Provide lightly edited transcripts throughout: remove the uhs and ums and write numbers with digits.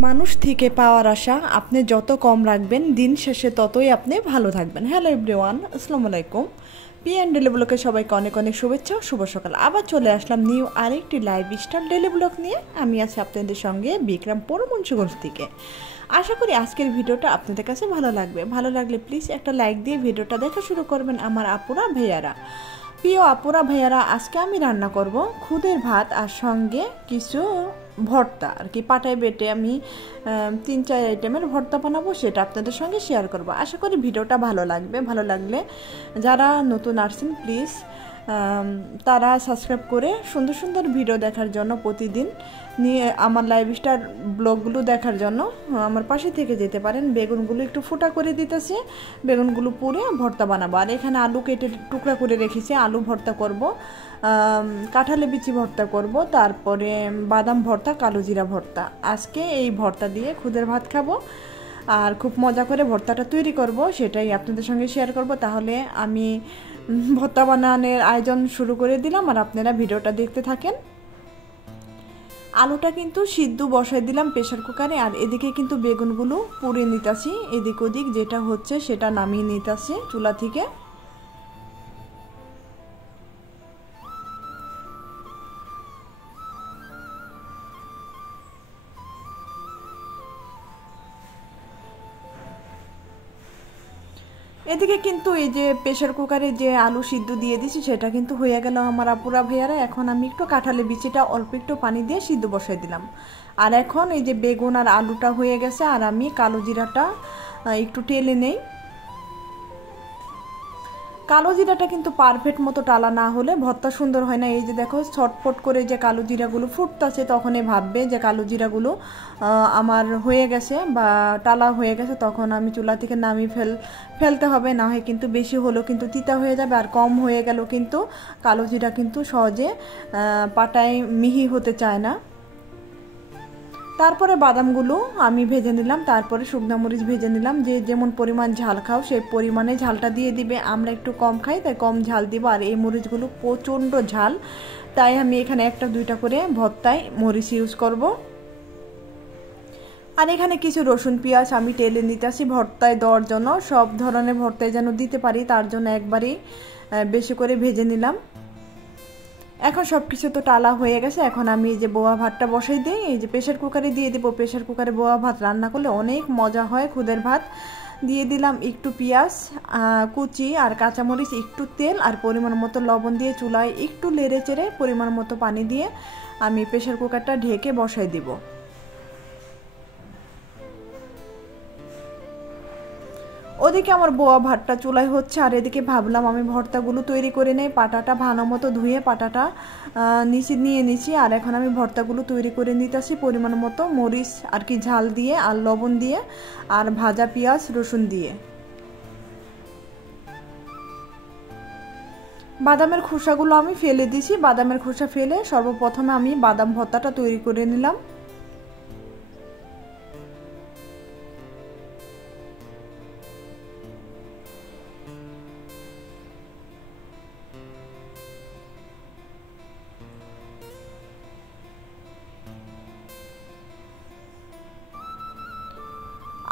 মানুষ থেকে পাওয়ার আশা আপনি যত কম রাখবেন দিন শেষে ততই আপনি ভালো থাকবেন। হ্যালো এভরিওয়ান, আসসালামু আলাইকুম। ডেলি ব্লগে সবাইকে অনেক অনেক শুভেচ্ছা, শুভ সকাল। আবার চলে আসলাম নিউ আরেকটি লাইভ স্টাইল ডেলি ব্লগ নিয়ে। আমি আছি আপনাদের সঙ্গে বিক্রমপুর মুন্সিগঞ্জ থেকে। আশা করি আজকের ভিডিওটা আপনাদের কাছে ভালো লাগবে। ভালো লাগলে প্লিজ একটা লাইক দিয়ে ভিডিওটা দেখা শুরু করবেন আমার আপুরা ভাইয়ারা। প্রিয় আপুরা ভাইয়ারা, আজকে আমি রান্না করব খুদের ভাত আর সঙ্গে কিছু ভর্তা আর কি। পাটায় বেটে আমি 3-4 আইটেমের ভর্তা বানাবো, সেটা আপনাদের সঙ্গে শেয়ার করব। আশা করি ভিডিওটা ভালো লাগবে। ভালো লাগলে যারা নতুন আসছেন প্লিজ তারা সাবস্ক্রাইব করে সুন্দর সুন্দর ভিডিও দেখার জন্য, প্রতিদিন নিয়ে আমার লাইভ স্টার ব্লগগুলো দেখার জন্য আমার পাশে থেকে যেতে পারেন। বেগুনগুলো একটু ফোটা করে দিতেছি, বেগুনগুলো পুড়ে ভর্তা বানাবো। আর এখানে আলু কেটে টুকরা করে রেখেছি, আলু ভর্তা করব, কাঁঠালে বিচি ভর্তা করব, তারপরে বাদাম ভর্তা, কালো জিরা ভর্তা। আজকে এই ভর্তা দিয়ে খুদের ভাত খাবো আর খুব মজা করে ভর্তাটা তৈরি করব, সেটাই আপনাদের সঙ্গে শেয়ার করব। তাহলে আমি ভর্তা বানানোর আয়োজন শুরু করে দিলাম আর আপনারা ভিডিওটা দেখতে থাকেন। আলুটা কিন্তু সিদ্ধ বসাই দিলাম প্রেসার কুকারে, আর এদিকে কিন্তু বেগুনগুলো পুড়ে নিতেছি, এদিক ওদিক যেটা হচ্ছে সেটা নামিয়ে নিতেছি চুলা থেকে। এদিকে কিন্তু এই যে প্রেসার কুকারে যে আলু সিদ্ধ দিয়ে দিছি সেটা কিন্তু হয়ে গেল আমার আপুরা ভাইয়ারা। এখন আমি একটু কাঁঠালে বিচিটা অল্প একটু পানি দিয়ে সিদ্ধ বসাই দিলাম। আর এখন এই যে বেগুন আর আলুটা হয়ে গেছে, আর আমি কালো জিরাটা একটু টেলে নেই। কালো জিরাটা কিন্তু পারফেক্ট মতো টালা না হলে ভর্তা সুন্দর হয় না। এই যে দেখো ছটফট করে যে কালো জিরাগুলো ফুটতেছে, তখনই ভাববে যে কালো জিরাগুলো আমার হয়ে গেছে বা টালা হয়ে গেছে। তখন আমি চুলা থেকে নামিয়ে ফেলতে হবে, না হয় কিন্তু বেশি হলেও কিন্তু তিতা হয়ে যাবে, আর কম হয়ে গেলেও কিন্তু কালো জিরা কিন্তু সহজে পাটায় মিহি হতে চায় না। তারপরে বাদামগুলো আমি ভেজে নিলাম, তারপরে শুকনো মরিচ ভেজে নিলাম। যে যেমন পরিমাণ ঝাল খাও সেই পরিমাণে ঝালটা দিয়ে দিবে। আমরা একটু কম খাই তাই কম ঝাল দিব, আর এই মরিচগুলো প্রচণ্ড ঝাল, তাই আমি এখানে 1-2টা করে ভর্তায় মরিচ ইউজ করব। আর এখানে কিছু রসুন পেঁয়াজ আমি টেলে নিতেছি ভর্তায় দেওয়ার জন্য, সব ধরনের ভর্তায় যেন দিতে পারি তার জন্য একবারই বেশি করে ভেজে নিলাম। এখন সব কিছু তো টালা হয়ে গেছে, এখন আমি এই যে বোয়া ভাতটা বসাই দিই। এই যে প্রেসার কুকারে দিয়ে দিব। প্রেসার কুকারে বোয়া ভাত রান্না করলে অনেক মজা হয় খুদের ভাত। দিয়ে দিলাম একটু পেঁয়াজ কুচি আর কাঁচামরিচ, একটু তেল আর পরিমাণ মতো লবণ দিয়ে চুলায় একটু নেড়ে চেড়ে পরিমাণ মতো পানি দিয়ে আমি প্রেসার কুকারটা ঢেকে বসাই দিব। ওদিকে আমার বোয়া ভাতটা চুলাই হচ্ছে, আর এদিকে ভাবলাম আমি ভর্তাগুলো তৈরি করে নেই। পাটাটা ভালো মতো ধুয়ে পাটাটা নিয়ে নিচ্ছি, আর এখন আমি ভর্তাগুলো তৈরি করে নিতেছি পরিমাণ মতো মরিচ আর কি ঝাল দিয়ে আর লবণ দিয়ে আর ভাজা পেঁয়াজ রসুন দিয়ে। বাদামের খোসাগুলো আমি ফেলে দিছি, বাদামের খোসা ফেলে সর্বপ্রথমে আমি বাদাম ভর্তাটা তৈরি করে নিলাম।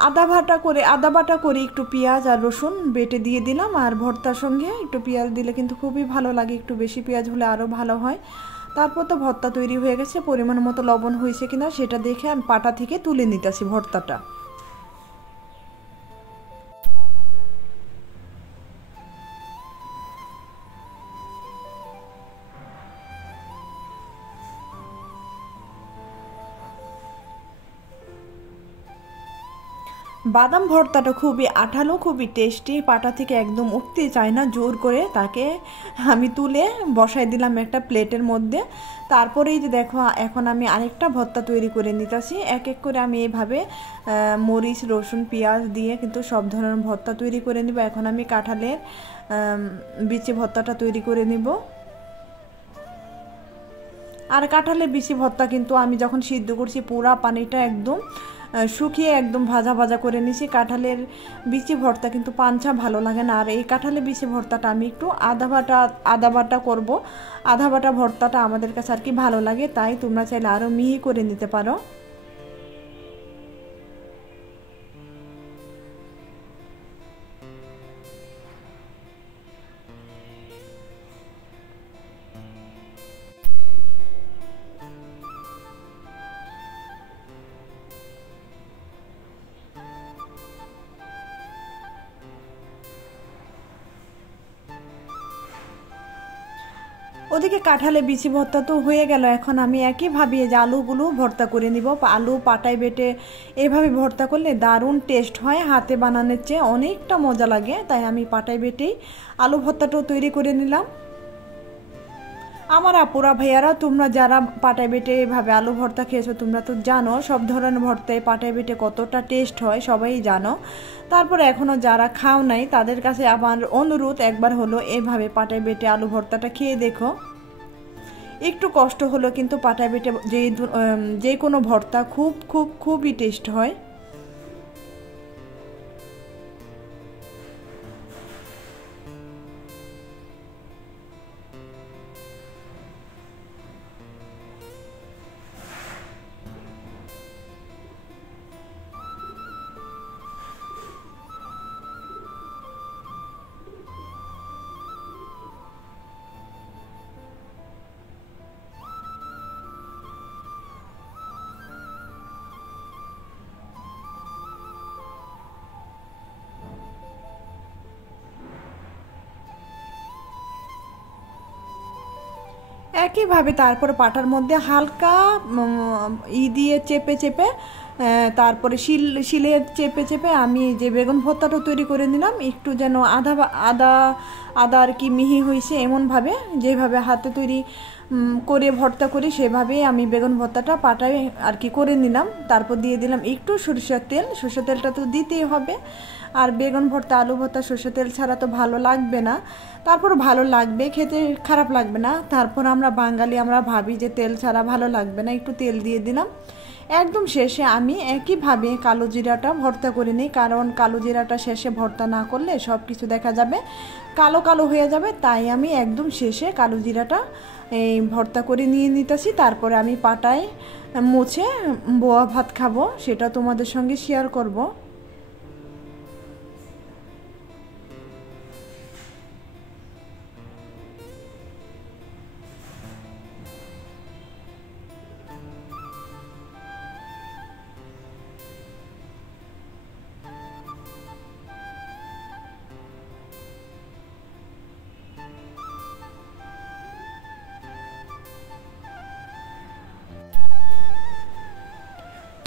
আদা বাটা করে একটু পেঁয়াজ আর রসুন বেটে দিয়ে দিলাম, আর ভর্তার সঙ্গে একটু পেঁয়াজ দিলে কিন্তু খুবই ভালো লাগে, একটু বেশি পেঁয়াজ হলে আরও ভালো হয়। তারপর তো ভর্তা তৈরি হয়ে গেছে, পরিমাণ মতো লবণ হয়েছে কিনা সেটা দেখে আমি পাটা থেকে তুলে নিতেছি ভর্তাটা। বাদাম ভর্তাটা খুবই আঠালো, খুবই টেস্টি, পাটা থেকে একদম উঠতে চায় না। জোর করে তাকে আমি তুলে বসাই দিলাম একটা প্লেটের মধ্যে। তারপরেই যে দেখো এখন আমি আরেকটা ভর্তা তৈরি করে নিতেছি। এক এক করে আমি এইভাবে মরিচ রসুন পেঁয়াজ দিয়ে কিন্তু সব ধরনের ভর্তা তৈরি করে নিব। এখন আমি কাঁঠালের বিচি ভর্তাটা তৈরি করে নিব। আর কাঁঠালের বিচি ভর্তা কিন্তু আমি যখন সিদ্ধ করছি পুরা পানিটা একদম শুকিয়ে একদম ভাজা ভাজা করে নিছি। কাঁঠালের বিচি ভর্তা কিন্তু পাঞ্চা ভালো লাগে না। আর এই কাঁঠালের বিচি ভর্তাটা আমি একটু আদা বাটা করব। আদা বাটা ভর্তাটা আমাদের কাছে আর কি ভালো লাগে, তাই তোমরা চাইলে আরও মিহি করে নিতে পারো। ওদিকে কাঁঠালে বিচি ভর্তা তো হয়ে গেল। এখন আমি একইভাবে যে আলুগুলো ভর্তা করে নিব। আলু পাটায় বেটে এভাবে ভর্তা করলে দারুণ টেস্ট হয়, হাতে বানানোর চেয়ে অনেকটা মজা লাগে। তাই আমি পাটায় বেটেই আলু ভর্তাটাও তৈরি করে নিলাম। আমার আপুরা ভাইয়ারা, তোমরা যারা পাটায় বেটে এভাবে আলু ভর্তা খেয়েছো তোমরা তো জানো সব ধরনের ভর্তায় পাটায় বেটে কতটা টেস্ট হয়, সবাই জানো। তারপরে এখনও যারা খাও নাই তাদের কাছে আমার অনুরোধ, একবার হলো এভাবে পাটায় বেটে আলু ভর্তাটা খেয়ে দেখো। একটু কষ্ট হলো কিন্তু পাটায় বেটে যে কোনো ভর্তা খুব খুব খুবই টেস্ট হয়। একইভাবে তারপরে পাটার মধ্যে হালকা দিয়ে চেপে চেপে তারপরে শিলে চেপে চেপে আমি যে বেগুন ভর্তাটা তৈরি করে নিলাম, একটু যেন আদা আদা আদা আর কি মিহি হয়েছে এমনভাবে, যেভাবে হাতে তৈরি করে ভর্তা করি সেভাবেই আমি বেগুন ভর্তাটা পাটায় আর কি করে নিলাম। তারপর দিয়ে দিলাম একটু সরিষার তেল, সরষের তেলটা তো দিতেই হবে। আর বেগুন ভর্তা আলু ভর্তা সরষের তেল ছাড়া তো ভালো লাগবে না। তারপর ভালো লাগবে, খেতে খারাপ লাগবে না। তারপর আমরা বাঙালি, আমরা ভাবি যে তেল ছাড়া ভালো লাগবে না, একটু তেল দিয়ে দিলাম। একদম শেষে আমি একইভাবে কালো জিরাটা ভর্তা করে নিই, কারণ কালো জিরাটা শেষে ভর্তা না করলে সব কিছু দেখা যাবে কালো কালো হয়ে যাবে। তাই আমি একদম শেষে কালো জিরাটা এই ভর্তা করে নিয়ে নিতেছি। তারপরে আমি পাটায় মুছে বোয়া ভাত খাবো, সেটা তোমাদের সঙ্গে শেয়ার করব।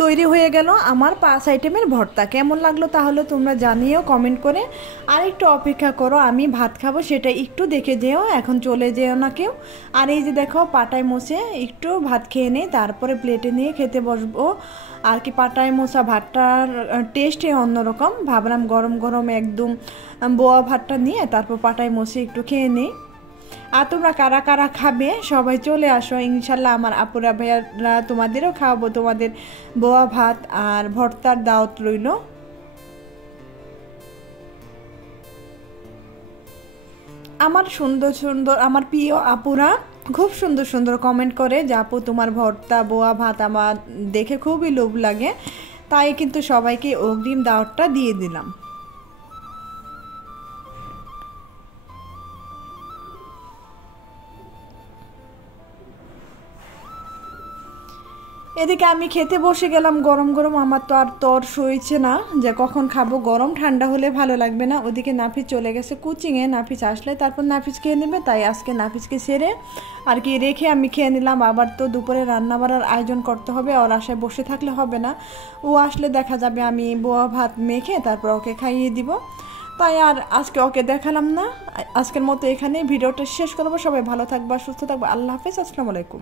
তৈরি হয়ে গেল আমার 5 আইটেমের ভর্তা। কেমন লাগলো তাহলে তোমরা জানিও কমেন্ট করে। আর একটু অপেক্ষা করো, আমি ভাত খাবো সেটা একটু দেখে যেও, এখন চলে যেও না কেউ। আর এই যে দেখো পাটায় মুছে একটু ভাত খেয়ে নেই, তারপরে প্লেটে নিয়ে খেতে বসবো। আর কি পাটায় মোছা ভাতটার টেস্টে অন্যরকম, ভাবলাম গরম গরম একদম বোয়া ভাতটা নিয়ে তারপর পাটায় মুছে একটু খেয়ে নেই। আর তোমরা কারা কারা খাবে সবাই চলে আসো, ইনশাল্লাহ আমার আপুরা ভাইয়ারা তোমাদেরও খাওয়াবো, তোমাদের বোয়া ভাত আর ভর্তার দাওয়াত রইল। আমার সুন্দর সুন্দর আমার প্রিয় আপুরা খুব সুন্দর সুন্দর কমেন্ট করে যে আপু তোমার ভর্তা বোয়া ভাত আমার দেখে খুবই লোভ লাগে, তাই কিন্তু সবাইকে অগ্রিম দাওয়াতটা দিয়ে দিলাম। এদিকে আমি খেতে বসে গেলাম গরম গরম, আমার তো আর তর সইছে না যে কখন খাবো, গরম ঠান্ডা হলে ভালো লাগবে না। ওদিকে নাফিস চলে গেছে কোচিংয়ে, নাফিস আসলে তারপর নাফিস খেয়ে নেবে, তাই আজকে নাফিসকে সেরে আর কি রেখে আমি খেয়ে নিলাম। আবার তো দুপুরে রান্না বাড়ার আয়োজন করতে হবে, ওর আশায় বসে থাকলে হবে না, ও আসলে দেখা যাবে আমি বোয়া ভাত মেখে তারপর ওকে খাইয়ে দিব। তাই আর আজকে ওকে দেখালাম না। আজকের মতো এখানে ভিডিওটা শেষ করবো। সবাই ভালো থাকবা, সুস্থ থাকবা, আল্লাহ হাফেজ, আসসালামু আলাইকুম।